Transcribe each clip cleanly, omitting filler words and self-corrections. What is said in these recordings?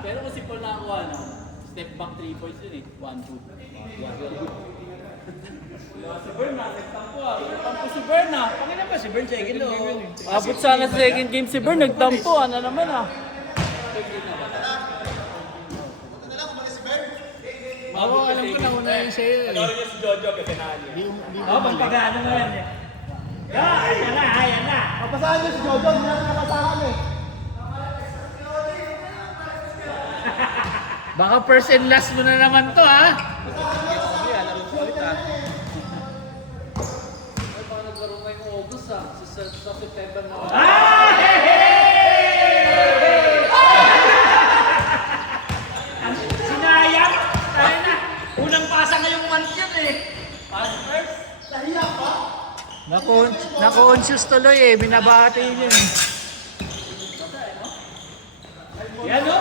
Pero kung si Paul nakakuha na, step back 3 points yun eh. 1-2. Si Berna, nagtampo ah. Nagtampo si Berna. Pangina ba si Bern second o? Abot sana sa second game si Bern, nagtampo. Ano naman ah. Ako alam ko na una yun sa'yo eh. Ikaw yung si Jojo, gaganaan niya. Oo, pagpagano mo yan eh. Ayan na, ayan na. Papasahan niyo si Jojo, hindi natin nakasahan eh. Baka first and last mo na naman to ha. Ay, baka naglaro ngayong August ah. Sa September na. Sinayang! Tayo na! Unang pasa ngayong month yun eh. Pass first. Nahiya pa. Naku-conscious tuloy eh. Binabati yun eh. Yan o?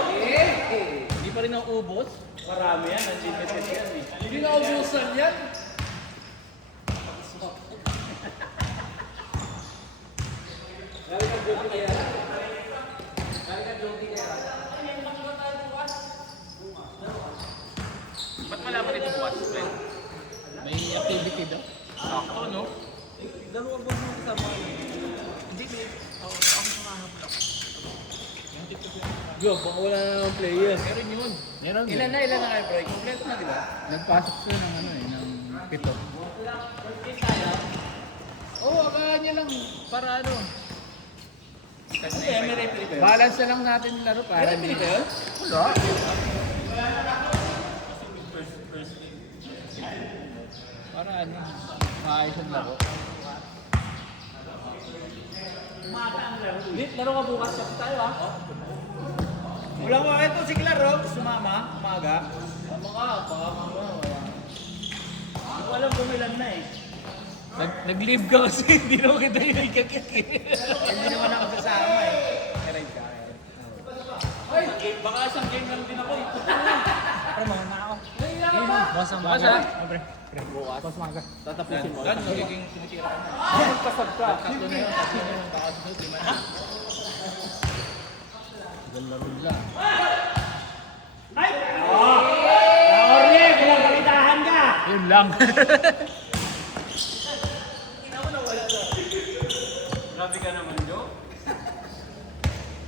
Hindi pa rin ang ubos. Marami yan, unlimited yan eh. Hindi na ubusan yan. Ba't malaman ito bukas, friend? May activity daw. Sakto, no? Dalawa ba mo kasama? Hindi, may... Ako sumahanap lang. Yo, baka wala na ng players. Meron yun. Meron din. Ilan na kayo, break? Kompleto na, di ba? Nagpasok siya ng ano eh, ng 7. Oo, akahan niya lang para ano. Kasi may referee ba yun? Balance na lang natin yung laro para May referee ba yun? Wala. Para ano, maayos ang laro. Lit, laro ka bukas. Kasi tayo ah. Wala mo, ito si Claro, sumama, umaga. Tama ka, baka wala. Hindi ko alam kung ilan na eh. Nag-leave ka kasi, hindi naman kita yung ikakik. Hindi naman ako sasama eh. Correct ka. Ay, baka isang game lang din ako eh. Pero mga nao. Boss ang Bukas, baga. ah? Pre, bukas. Boss maga. Tatapusin mo. Gan, magiging tumitira ka na. Ay, nagpasag ka. Tatlo na yun, tatlo na yun. Baka sunod, lima na. Tagal laro lang. Orne, bilang kalitahan ka. Yun lang. Grabe ka naman, Joe.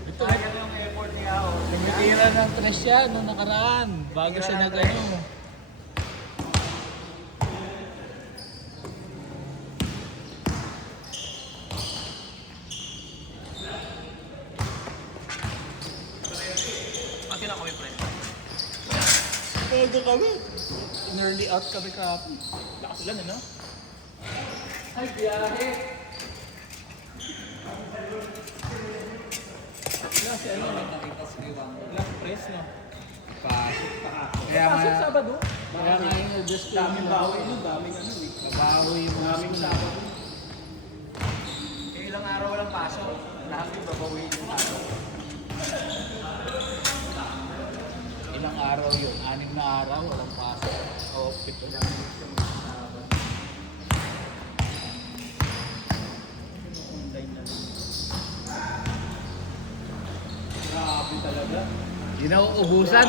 Ito, yung effort niya ako. Tumitira ng tres siya noong nakaraan. Bago siya nag-ano. Pati na kami, friend. Bago kami. Early out kami kahapon. Lakas ulan, ano? Ay, biyahe. Wala si ano, nakita si Iwan. Wala si Pres, no? Kaya Pasok nga, Sabado. kaya nga yung adjust Daming bawi nun, daming ano eh. Babawi yung mga Daming Sabado. Eh, ilang araw walang pasok. Lahat yung babawi yung pasok. ilang araw yun. 6 na araw, walang pasok. O, 7 lang. Grabe talaga. Hindi na uubusan.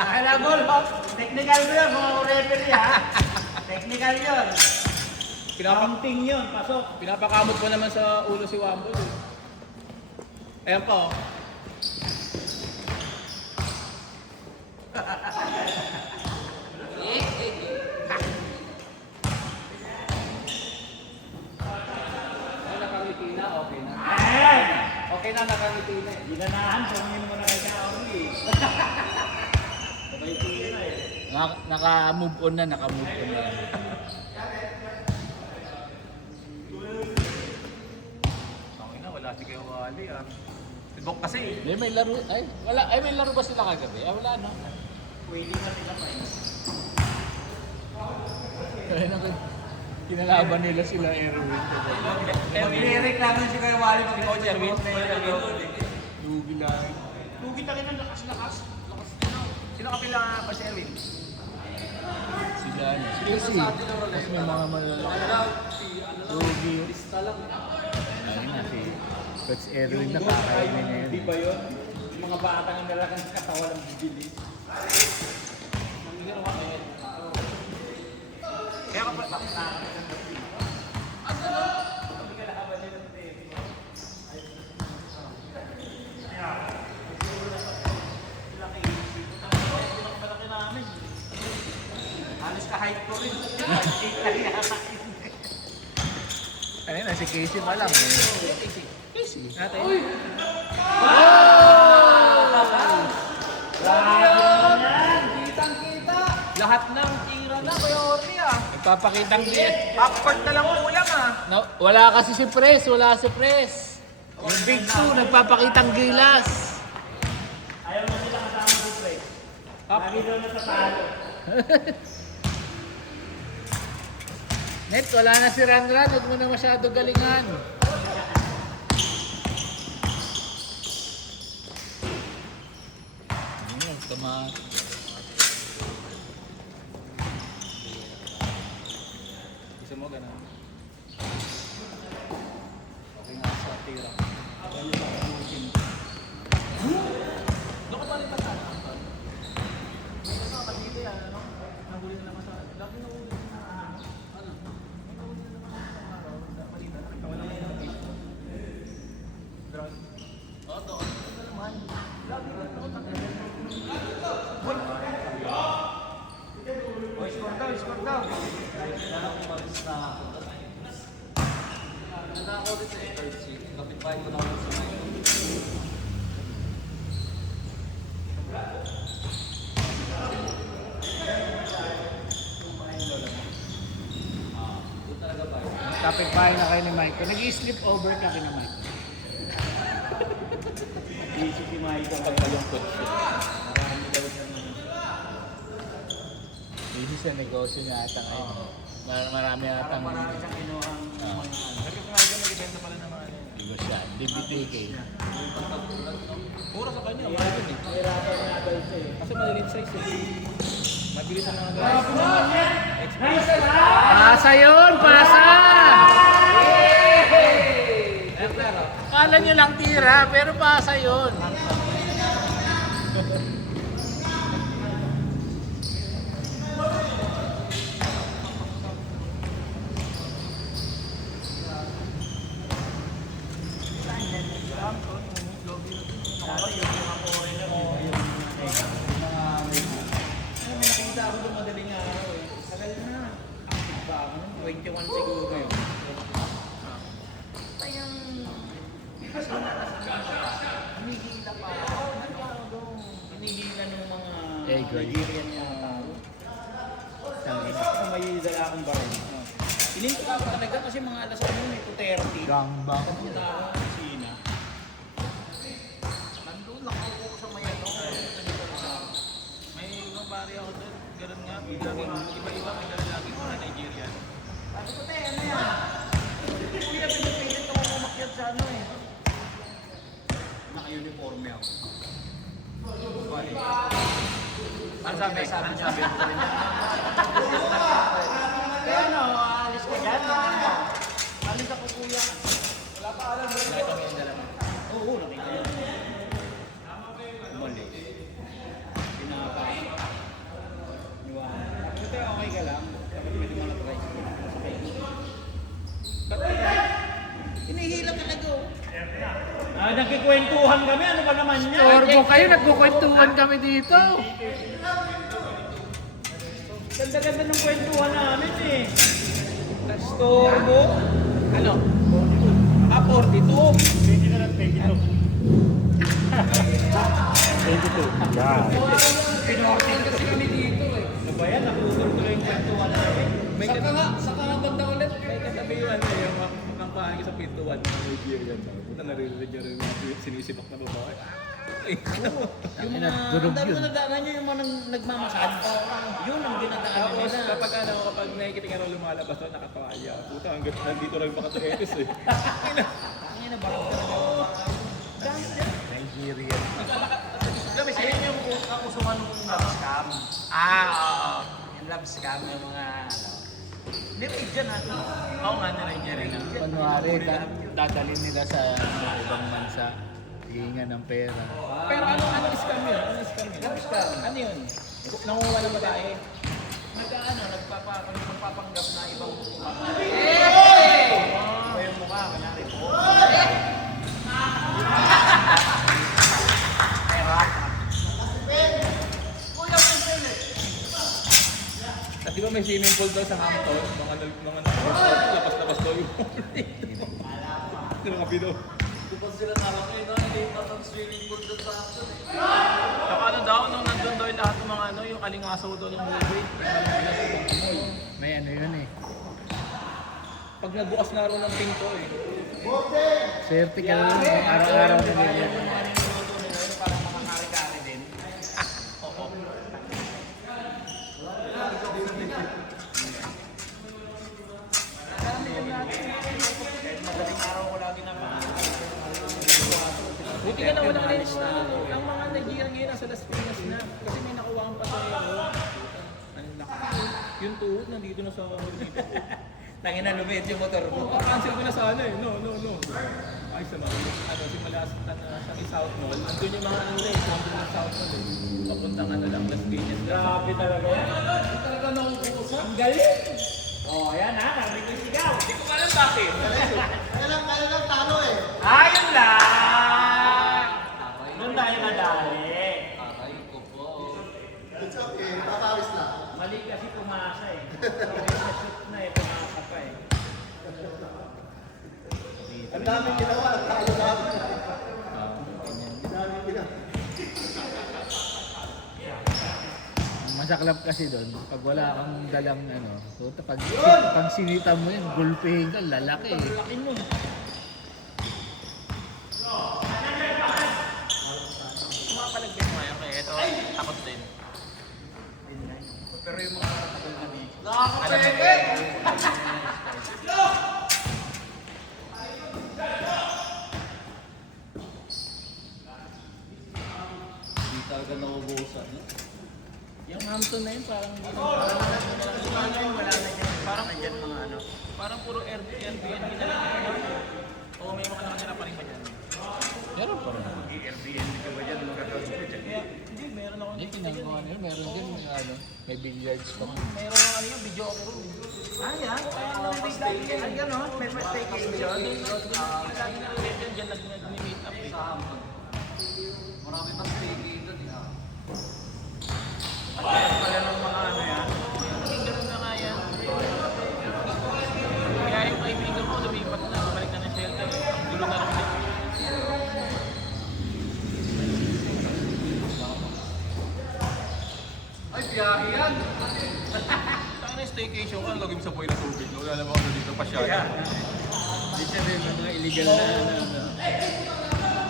Kailan ball, technical ko yun, mga referee ha. Technical yun. Counting yun, pasok. Pinapakamot ko naman sa ulo si Wambo. Ayan pa, oh. Nakangiti na, okay na. Ayan! Okay na, nakangiti na eh. Ginanahan, tumingin mo na kay Kaori. Sabay tira eh. Naka-move on na, naka-move on na. Tangina, wala si Kuya Wally, ah. Tibok kasi. May laro, may laro ba sila kagabi? Wala no? Pwede na sila pa eh. Kaya na kinalaban nila sila Erwin. Magre-reklamo si Kuya Wally pag Coach Erwin, Lugi lang. Lugi tayo ng lakas-lakas. Lakas din, oh. Sino kapila pa si Erwin? Sila ano. Kasi, mas may mga malalaki. Lugi. Lista lang. Ayun na si Coach Erwin na kakainin niya yun. Di ba yun? Yung mga bata ng nalagang katawan ng bibilis. Kaya ka pa halos ka-height ko rin. Ano na, si Casey pa lang. Casey. Natin. Kitang-kita. Lahat ng tira na, Kuya Orly ah. Nagpapakitang liit. Backward na lang kulang ah. No, wala kasi si Pres, wala si Pres. Yung Big 2, nagpapakitang gilas. Ayaw na nila kasama si Pre. Lagi daw natatalo. Net, wala na si Ranran, huwag mo na masyado galingan. Ayun, tama. Gusto mo ganun? Okay nga sa tira. Doon ka pa rin tatalo. Nakakatito yan, ano? Nahuli na naman sa... Lagi nahuli na ano? Nahuli na naman sa araw. Malita, nakita ko na yan sa Facebook. Drug. Oo, doon. Ito naman. Lagi na ako tatalo. O, score daw, score daw. Nanako din sa third seat. Kapit-bahay ko na ako sa mic. Kapit-bahay na kayo ni Mike. Nag-i-sleep over ka kina Mike. Busy si Michael. Pagkalungkot siya. Busy sa negosyo niya ata ngayon. Marami ata ng Marami siyang kinuhang mga ano. Sabi ko nga dyan, nag-ibenta pala naman yan. negosyo. DBTK. Puro sa kanya, mahal yun eh. Hirapan na adult siya eh. Kasi maliliit size eh. Mabilis ang mga guys. Pasa yun! Pasa! Ayan, pero. Kala nyo lang tira, pero pasa yun. May nakikita ako doon madaling araw eh. Tagal na. Active pa ako nun. 21 siguro yun. Kayang... Hinihila pa. Ano ako doon? Hinihila ng mga Eh, great. Nigerian na tao. Isa ko may dala akong baril. Pininto ko talaga kasi mga alas ano may 2:30. Gangbang. Pumunta ako ng kusina. Nandun lang ako sa may ano. May ibang pare ako doon. Ganun nga. Iba-iba may lalaki mga Nigerian. Sabi ko, ano yan? Hindi na pinipilit ako umakyat sa ano eh. Naka-uniforme ako. Ano sabi? Ano sabi mo rin yan? Kaya ano, aalis ka dyan? Alis ako kuya. Nakita mo yung dalawa. Oo, nakita yun. Umalis. Pinapasok. Iwan. Sabi ko, okay ka lang. Sabi ko, pwede mo na try. Masakay. Ba't ka? Hinihila ka na go. Ah, nagkikwentuhan kami. Ano ba naman yan? Orbo kayo, nagkukwentuhan kami dito. Ganda-ganda ng kwentuhan namin eh. Storbo. Ano? 42. 20 na lang, 22. 22. Yeah. Pinorting kasi kami dito eh. Ano ba yan? Naputol ko yung kwentuhan namin. Saka nga banda ulit. May katabi yun. Yung mga paan ko sa pintuan. Nigerian. Puta naririnig niya rin yung sinisibak na babae. Yung mga, Durog ang dami yun. na nadaanan nyo yung mga nagmamasad. Yun ang dinadaanan Tapos nila. kapag nakikita nga nung lumalabas doon, nakatawa niya. Puta, hanggang nandito rin makataetis eh. Ang ina, bakit talaga ako Nigerian. Ayun yung kakusuhan ng love scam. Oo. Yung love scam, yung mga ano. Hindi, dyan ha. Oo nga, na-Nigeria na. Kunwari, dadalhin nila sa ibang bansa. Hihinga ng pera. Pero ano scam yun? Ano yun? Nangunguha ng babae. Magpapanggap na ibang mukha. O yung mukha, kanyari po. At di ba may swimming pool daw sa Hampton? Mga lapas-lapas daw yung mga pido. Saka ano daw, nung nandun daw yung lahat ng mga ano, yung alingasaw daw ng movie. May ano yun eh. Pag nagbukas nga rin ng pinto eh. Swerte ka lang kung araw-araw na ganyan. Parang mga kare-kare din. Oo. Madaling araw ko lagi na mga Buti ka na walang lens na ang mga Nigerian ngayon nasa Las Piñas na. Kasi may nakuha ang pasahero. Ano laki. Yung tuhod nandito na sa dito. Tangin na lumit yung motor mo. Cancel ko na sana eh. No. Ay sa mga ano, simula sa South Mall. Andun yung mga ano eh. Andun yung South Mall eh. Papuntang ano lang, Las Piñas. Grabe talaga yan. Talaga nauubusan. Ang galing. Oh, yan ha. Narinig ko yung sigaw. Hindi ko alam bakit. Kaya lang talo eh. Ayun lang. Doon tayo nadali. It's okay, papawis lang. Mali kasi pumasa eh. Shoot na eh, pumasa pa eh. Ang daming ginawa, talo namin. Ang daming ginawa. Ang masaklap kasi doon, pag wala kang dalang ano, so pag sinita mo yun, gulpihin ka, lalaki eh. Laki mo. Kumapalagyan mo ngayon kaya ito, takot din. Pero yung mga tagal na dito. Nakakapeke! Hindi talaga nauubusan. Yung Hampton na yun, parang hindi na. Wala na dyan. Parang nandyan mga ano. Parang puro Airbnb na lang. Oo, may mga nakatira pa rin ba dyan? Meron pa rin. Airbnb ka ba dyan? Magkakaroon ko dyan. Kaya, hindi, meron ako. Hindi, pinagawa nila. Meron din may ano, may billiards pa. Meron ako ano yung video ako rin. Ah, yan? Ay, gano'n? May staycation? Lagi na rin dyan, nag-meet up eh. Marami pang staycation. At meron pala ng mga ano yan? Naging ganun na nga yan. Kaya yung kaibigan ko, lumipat na, bumalik na ng shelter. Ang gulo na rin din. Ay, biyahe yan. Saan na staycation ka, lagay mo sa buhay na tubig. Wala naman ako dito pa siya. Hindi siya rin mga illegal na ano.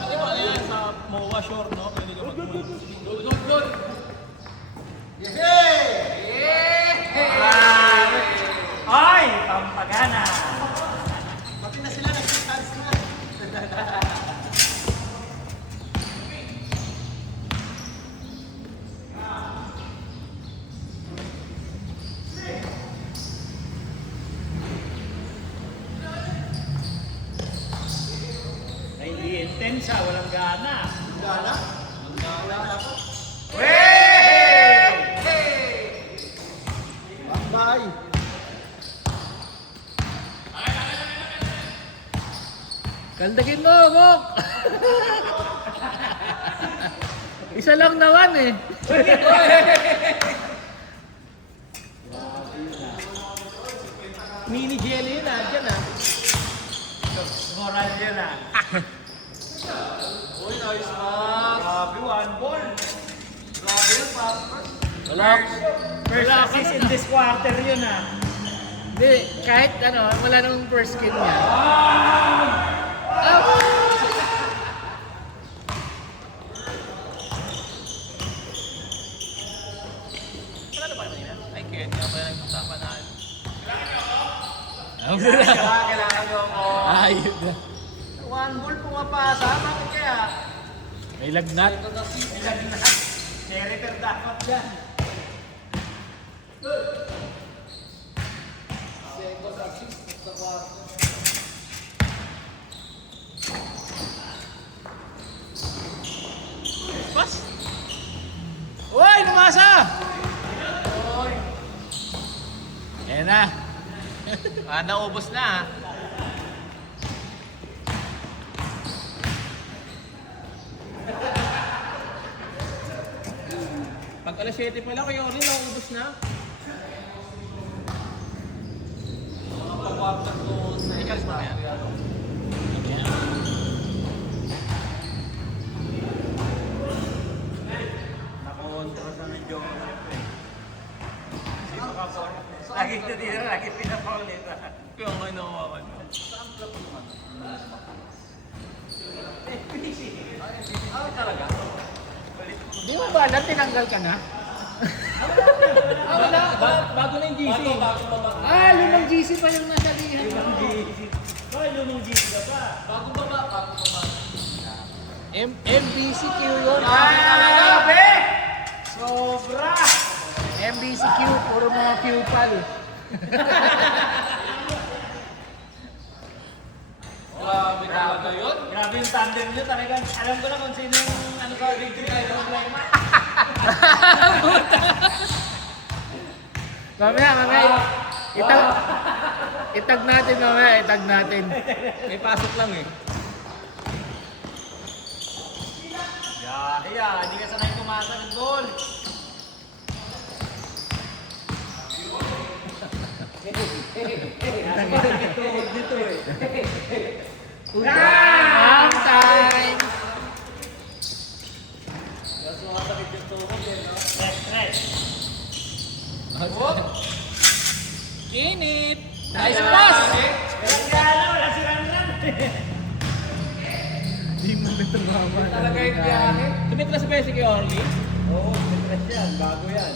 Ano ba yan, sa MOA Shore, no? Pwede ka mag-move. Ay! Pampagana! Pati na sila, nag-chance na. Ay, hindi intense ha, walang gana. Gana? Wey! Bye. Kaldagin mo, Mok! Isa lang naman eh. Mini jelly yun ah, dyan ah. Moral yun ha. Uy, nice man. Grabe, one ball. Grabe yun, Relax. First assist in this quarter yun ha. Hindi, kahit ano, wala namang first skin niya. Wala na ba kanina? Ay, kaya hindi ako nagtapanaan. Kailangan nyo ako. Ayun na. One ball pumapasa, bakit kaya? May lagnat. Ilang na. Seritor dapat dyan. Second assist. Pas! Uy! Lumasa! Ayan na. Naubos na ha. Pag alas 7 pa lang kayo rin, naubos na. Ikalis pa kaya? Nakontra sa medyo. Lagi tinira, lagi pinapaulit. Kaya nga nawawan. Di mo ba alam, tinanggal ka na? Bago na yung GC. Lumang GC pa yung nasa lihan. Bakit lumang GC ka pa? MBCQ yun. Grabe! Sobra! MBCQ, puro mga Q pal. Grabe talaga yun. Grabe yung tandem nyo talagang. Alam ko na kung sino yung ano ka, victory ay problema. Mamaya. Itag natin mamaya, itag natin. May pasok lang eh. Hindi ka sanay kumasa ng goal. Dito eh. Half time! Stress. Kinit! Nice pass! Wala si Ranran. Di mo na tumama. Talaga yung biyahe. Tumitras ba si Orly? Oo, stress yan. Bago yan.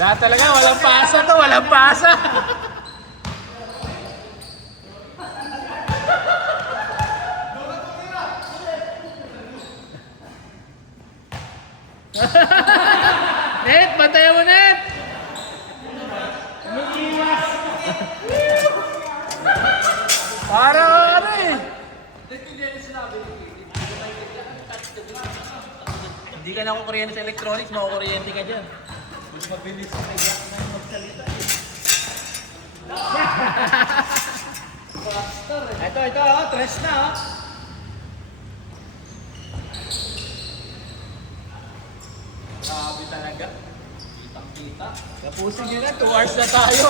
Wala talaga, walang pasa to, walang pasa. Net, bantayan mo, Net! Umiiwas. Para ano eh. Hindi ka na kukuryente sa electronics, makukuryente ka dyan. Mas mabilis sa kaya na magsalita. Ito, stress na oh. Grabe talaga. Kitang-kita. Kapusin nyo na 2 hours na tayo.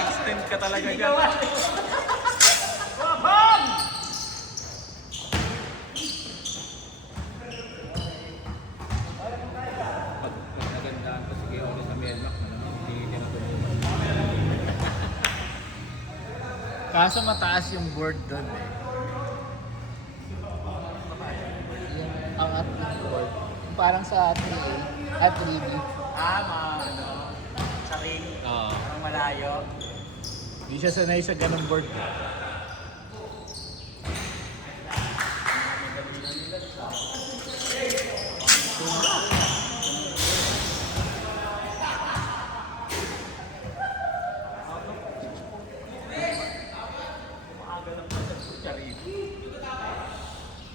Extend ka talaga dyan. Wabang! Pag nagandaan ko si Orly sa Melmac, hindi niya natulungan. Kaso mataas yung board doon eh. Yung angat ng board. Yung parang sa 3A at 3B. Sa ring. Oo. Parang malayo. Hindi siya sanay sa ganong board.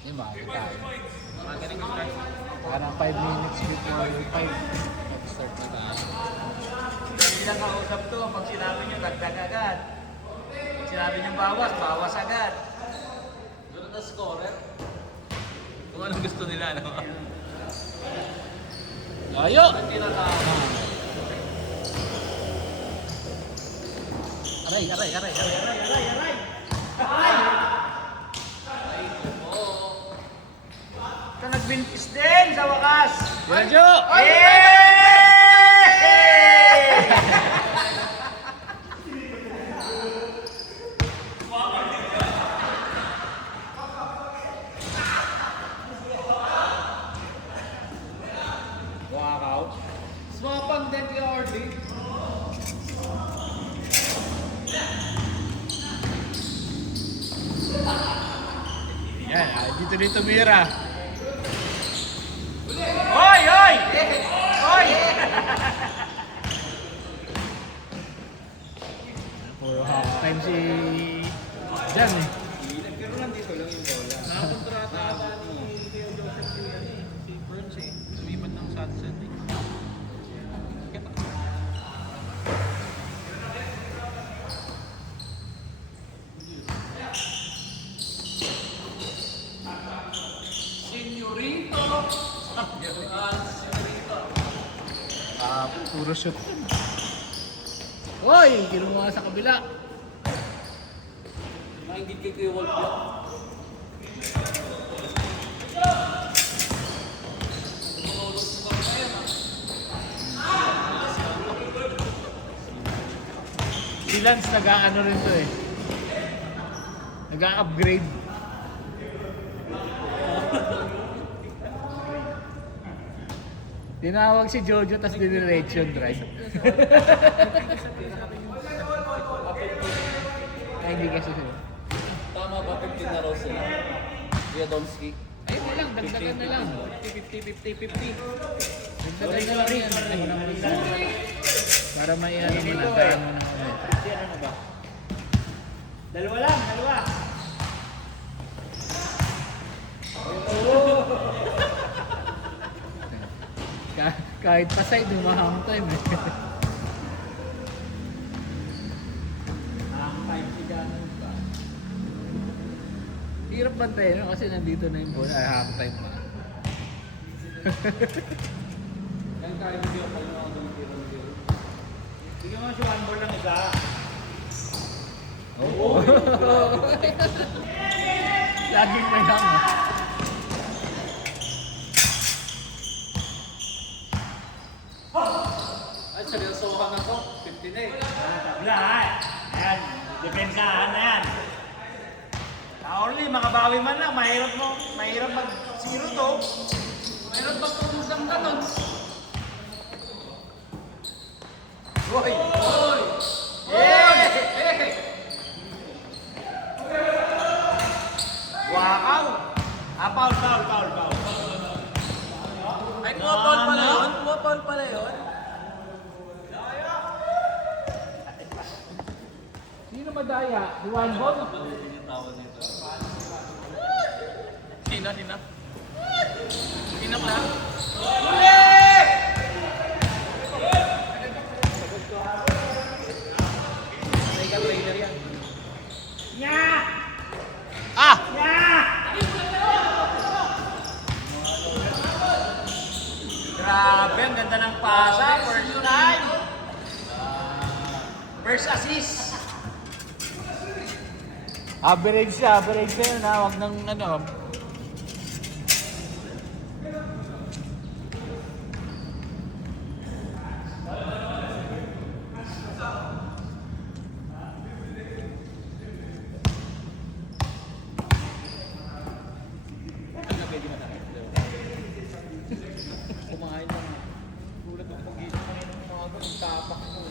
Yung mga tayo. Magaling yung start. Parang 5 minutes before 5. Mag-start na tayo. Hindi lang kausap to. Pag sinabi nyo, dagdag agad. Pag sinabi nyo bawas, bawas agad. Doon na scorer. Kung anong gusto nila, ano? Ayo! Aray! Ito nagbintis din sa wakas. Yan, Jo! Yay! Wow. Swapang dead kay Orly. Yan, dito tumira. Hoy! Hoy! Hoy! Puro half time si Jan eh. Nagkaroon lang dito lang yung bola. Nakakontrata ata ni Kuya Joseph si, si Burns eh. Lumipat ng sunset eh. Puro shoot. Hoy, kinuha sa kabila. Nainggit kay Kuya Wolf yun. Si Lance nag-ano rin to eh. Nag-upgrade. Tinawag si Jojo tas diniretso yung drive. Ay, hindi kasi sila. Tama ba 15 na raw sila? Kuya Domski. Ay, wala lang, dagdagan na lang. 50-50-50-50. Dagdagan na lang yan. Para may ano mo na, daan mo na ulit. Si ano ba? Dalawa lang, dalawa. Kahit pa side, humahang time eh. Ang time si Gano ba? Hirap bantayan no? Kasi nandito na yung bola. Ay, half time pa. Kaya kaya mo yun, kaya mo dumitira mo yun. Bigyan mo siya one ball lang isa. Oo. Laging may hang ah. Ay, seryosohan na to. 50 na eh. Tabla ha. Ayan, depensahan na yan. Orly, makabawi man lang. Mahirap mag-zero to. Mayroon pa kung isang ganon. Hoy! Hoy! Wakaw! Foul. Ay, pumapal pala yun? Pumapal pala yun? Sino madaya? Si One Ball? Hinap na. Mega trailer yan. Nya! Ah! Nya! Grabe, ang ganda ng pasa. First time. First assist. Average na yun ha. Huwag nang ano. Kumain lang. Gulat ako pag-isip ko ng mga ganun. Tapak ko.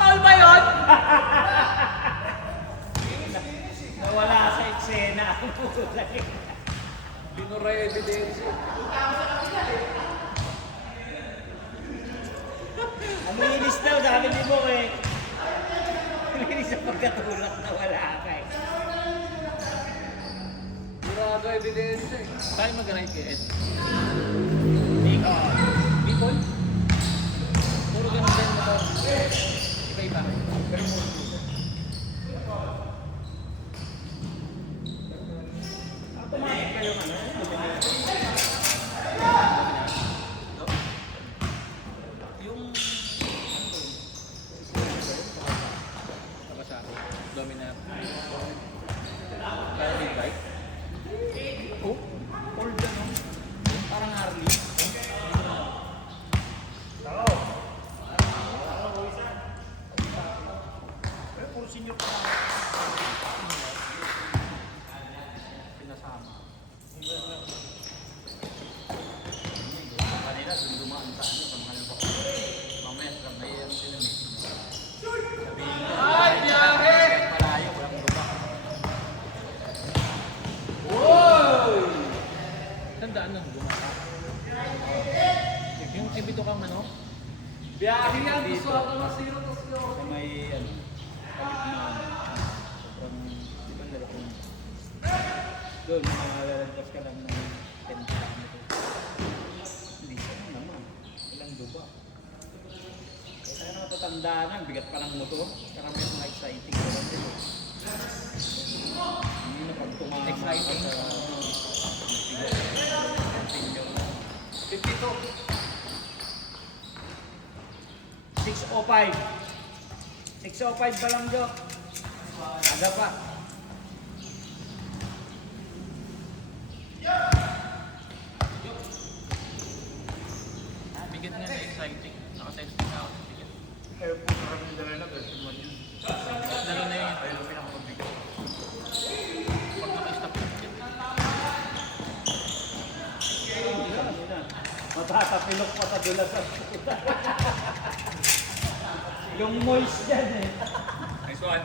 Paul ba yun? Nawala sa eksena. Binura yung evidence. Umiinis daw, sabi ni Bo eh. Umiinis sa pagkatulak na wala ka eh. Binura yung evidence eh. Tayo mag-right kay Ed. People? Puro ganun din mo to. Iba-iba. Pero puro. Tumahin kayo ano? Yung... Saka sa akin. Dominant. Kaya big bike. Oh, Ford ano? Parang Harley. Pero puro senior pa. Pinasama. Kanina, dun dumaan sa ano, sa mga nabak. Mamaya, may ano sila may. Sabihin ko, Ay, biyahe! malayo, walang Yung kibito kang ano? Biyahe yan, Dito. gusto ako ng zero, tapos yun. Sa may ano, kaligmaan. Sobrang, di ba lalakong. Doon, makalalagpas ka lang ng 10 kilometers. Hindi siya naman. Ilang duba. Kaya natatanda na, bigat pa ng motor. Karamihan mga exciting ko lang din. Hindi na pag tumama ka Exciting? sa ano, bigat. 52. 605. 605 pa lang, Jo. Aga pa. Bigat nga na exciting. Naka-testing ako sa bigat. Eh, kung marami yung dala na, version 1 yun. Dalawa na yun. Ayun ang pinakamabigat. Pag naka-stop yung bigat. Matatapilok pa sa dula sa yung moist dyan eh. Nice one.